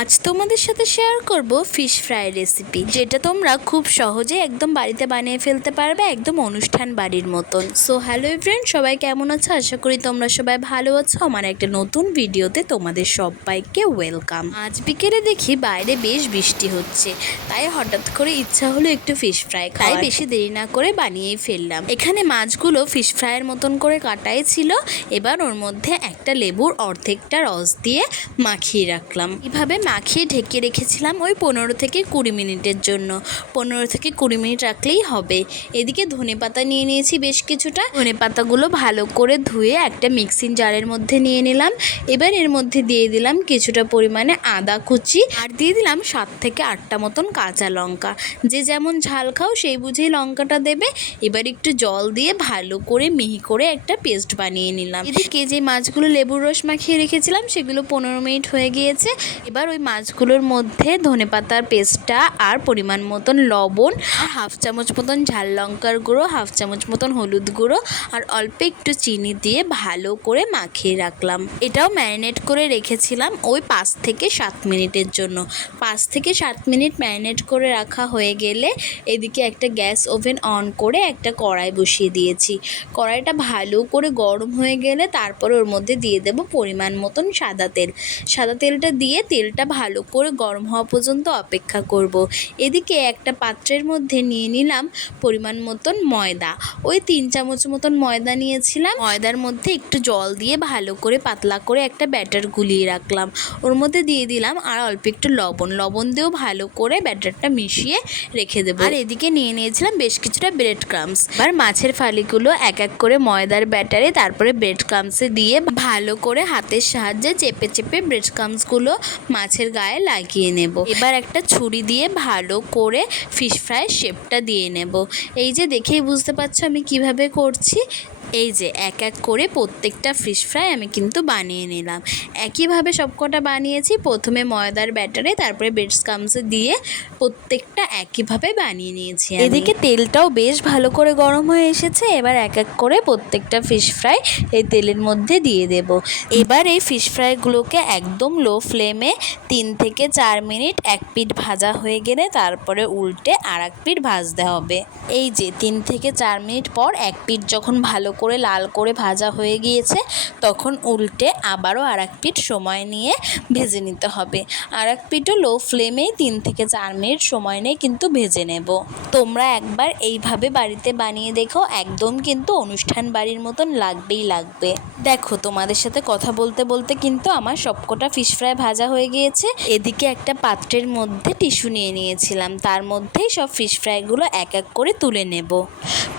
আজ তোমাদের সাথে শেয়ার করব ফিশ ফ্রাই রেসিপি যেটা তোমরা খুব সহজে একদম বাড়িতে বানিয়ে ফেলতে পারবে একদম অনুষ্ঠান বাড়ির মতন। সো হ্যালো ফ্রেন্ড সবাই কেমন আছো? আশা করি তোমরা সবাই ভালো আছো। আমার একটা নতুন ভিডিওতে তোমাদের সবাইকে ওয়েলকাম আজ বিকেলে দেখি বাইরে বেশ বৃষ্টি হচ্ছে, তাই হঠাৎ করে ইচ্ছা হলো একটু ফিশ ফ্রাই তাই বেশি দেরি না করে বানিয়েই ফেললাম। এখানে মাছগুলো ফিশ ফ্রাইয়ের মতন করে কাটাই ছিল, এবার ওর মধ্যে একটা লেবুর অর্ধেকটা রস দিয়ে মাখিয়ে রাখলাম। এভাবে মাখিয়ে ঢেকে রেখেছিলাম ওই পনেরো থেকে কুড়ি মিনিটের জন্য। পনেরো থেকে কুড়ি মিনিট রাখলেই হবে। এদিকে ধনে পাতা নিয়ে নিয়েছি বেশ কিছুটা। ধনে পাতাগুলো ভালো করে ধুয়ে একটা মিক্সিং জারের মধ্যে নিয়ে নিলাম। এবার এর মধ্যে দিয়ে দিলাম কিছুটা পরিমাণে আদা কুচি আর দিয়ে দিলাম সাত থেকে আটটা মতন কাঁচা লঙ্কা। যে যেমন ঝাল খাও সেই বুঝেই লঙ্কাটা দেবে। এবার একটু জল দিয়ে ভালো করে মিহি করে একটা পেস্ট বানিয়ে নিলাম। এদিকে যে মাছগুলো লেবুর রস মাখিয়ে রেখেছিলাম সেগুলো পনেরো মিনিট হয়ে গিয়েছে। এবার ওই মাছগুলোর মধ্যে ধনে পাতার পেস্টটা আর পরিমাণ মতন লবণ, হাফ চামচ মতন ঝাল লঙ্কার গুঁড়ো, হাফ চামচ মতন হলুদ গুঁড়ো আর অল্প একটু চিনি দিয়ে ভালো করে মাখিয়ে রাখলাম। এটাও ম্যারিনেট করে রেখেছিলাম ওই পাঁচ থেকে সাত মিনিটের জন্য। পাঁচ থেকে সাত মিনিট ম্যারিনেট করে রাখা হয়ে গেলে এদিকে একটা গ্যাস ওভেন অন করে একটা কড়াই বসিয়ে দিয়েছি। কড়াইটা ভালো করে গরম হয়ে গেলে তারপর ওর মধ্যে দিয়ে দেব পরিমাণ মতন সাদা তেল। সাদা তেলটা দিয়ে তেলটা ভালো করে গরম হওয়া পর্যন্ত অপেক্ষা করব। এদিকে একটা পাত্রের মধ্যে নিয়ে নিলাম পরিমাণ মতন ময়দা। ওই তিন চামচ মতন ময়দা নিয়েছিলাম। ময়দার মধ্যে একটু জল দিয়ে ভালো করে পাতলা করে একটা ব্যাটার গুলিয়ে রাখলাম। ওর মধ্যে দিয়ে দিলাম আর অল্প একটু লবণ। লবণ দিয়েও ভালো করে ব্যাটারটা মিশিয়ে রেখে দেবো। আর এদিকে নিয়ে নিয়েছিলাম বেশ কিছুটা ব্রেড ক্রামস আর মাছের ফালিগুলো এক এক করে ময়দার ব্যাটারে, তারপরে ব্রেড ক্রামসে দিয়ে ভালো করে হাতের সাহায্যে চেপে চেপে ব্রেড ক্রামসগুলো মাছের গায়ে লাগিয়ে নেব। এবার একটা ছুরি দিয়ে ভালো করে ফিশ ফ্রাই শেপটা দিয়ে নেব। এই যে দেখেই বুঝতে পারছ আমি কীভাবে করছি। এই যে এক এক করে প্রত্যেকটা ফিশ ফ্রাই আমি কিন্তু বানিয়ে নিলাম। একইভাবে সবকটা বানিয়েছি, প্রথমে ময়দার ব্যাটারে তারপরে ব্রেড স্কামসে দিয়ে প্রত্যেকটা একইভাবে বানিয়ে নিয়েছি এদিকে তেলটাও বেশ ভালো করে গরম হয়ে এসেছে, এবার এক এক করে প্রত্যেকটা ফিশ ফ্রাই এই তেলের মধ্যে দিয়ে দেব। এবার এই ফিশ ফ্রাইগুলোকে একদম লো ফ্লেমে তিন থেকে চার মিনিট এক পিঠ ভাজা হয়ে গেলে তারপরে উল্টে আর এক পিঠ ভাজতে হবে। এই যে তিন থেকে চার মিনিট পর এক পিঠ যখন ভালো করে লাল করে ভাজা হয়ে গিয়েছে, তখন উল্টে আবারও আর এক পিঠ সময় নিয়ে ভেজে নিতে হবে। আর এক পিঠও লো ফ্লেমেই তিন থেকে চার মিনিট সময় নিয়ে কিন্তু ভেজে নেব। তোমরা একবার এইভাবে বাড়িতে বানিয়ে দেখো, একদম কিন্তু অনুষ্ঠান বাড়ির মতন লাগবেই লাগবে। দেখো তোমাদের সাথে কথা বলতে বলতে কিন্তু আমার সবকটা ফিশ ফ্রাই ভাজা হয়ে গিয়েছে। এদিকে একটা পাত্রের মধ্যে টিস্যু নিয়ে নিয়েছিলাম। তার মধ্যেই সব ফিশ ফ্রাইগুলো এক এক করে তুলে নেব।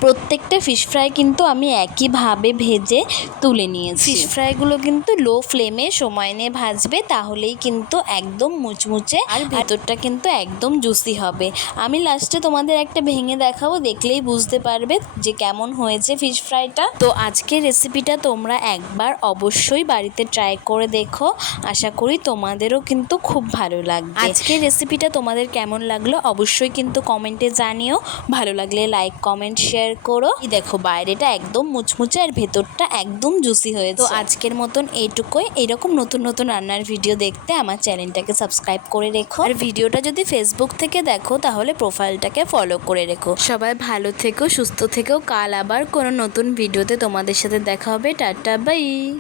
প্রত্যেকটা ফিশ ফ্রাই কিন্তু আমি একইভাবে ভেজে তুলে নিয়েছি। ফিশ ফ্রাইগুলো কিন্তু লো ফ্লেমে সময় নিয়ে ভাজবে তাহলেই কিন্তু একদম মুচমুচে আর ভেতরটা কিন্তু একদম জুসি হবে। আমি লাস্টে তোমাদের একটা ভেঙে দেখাবো দেখলেই বুঝতে পারবে যে কেমন হয়েছে ফিশ ফ্রাইটা তো আজকের রেসিপিটা তোমরা একবার অবশ্যই বাড়িতে ট্রাই করে দেখো। আশা করি তোমাদেরও কিন্তু খুব ভালো লাগবে। আজকের রেসিপিটা তোমাদের কেমন লাগল অবশ্যই কিন্তু কমেন্টে জানিও। ভালো লাগলে লাইক কমেন্ট শেয়ার করো। দেখো বাইরেটা একদম মুচমুচে আর ভেতরটা একদম জুসি হয়েছে। তো আজকের মতন এইটুকুই। এরকম নতুন নতুন রান্নার ভিডিও দেখতে আমার চ্যানেলটাকে সাবস্ক্রাইব করে রেখো। আর ভিডিওটা যদি ফেসবুক থেকে দেখো তাহলে প্রোফাইলটাকে ফলো করে রেখো। সবাই ভালো থেকো সুস্থ থেকো। কাল আবার কোনো নতুন ভিডিওতে তোমাদের সাথে দেখা হবে। টাটা 拜。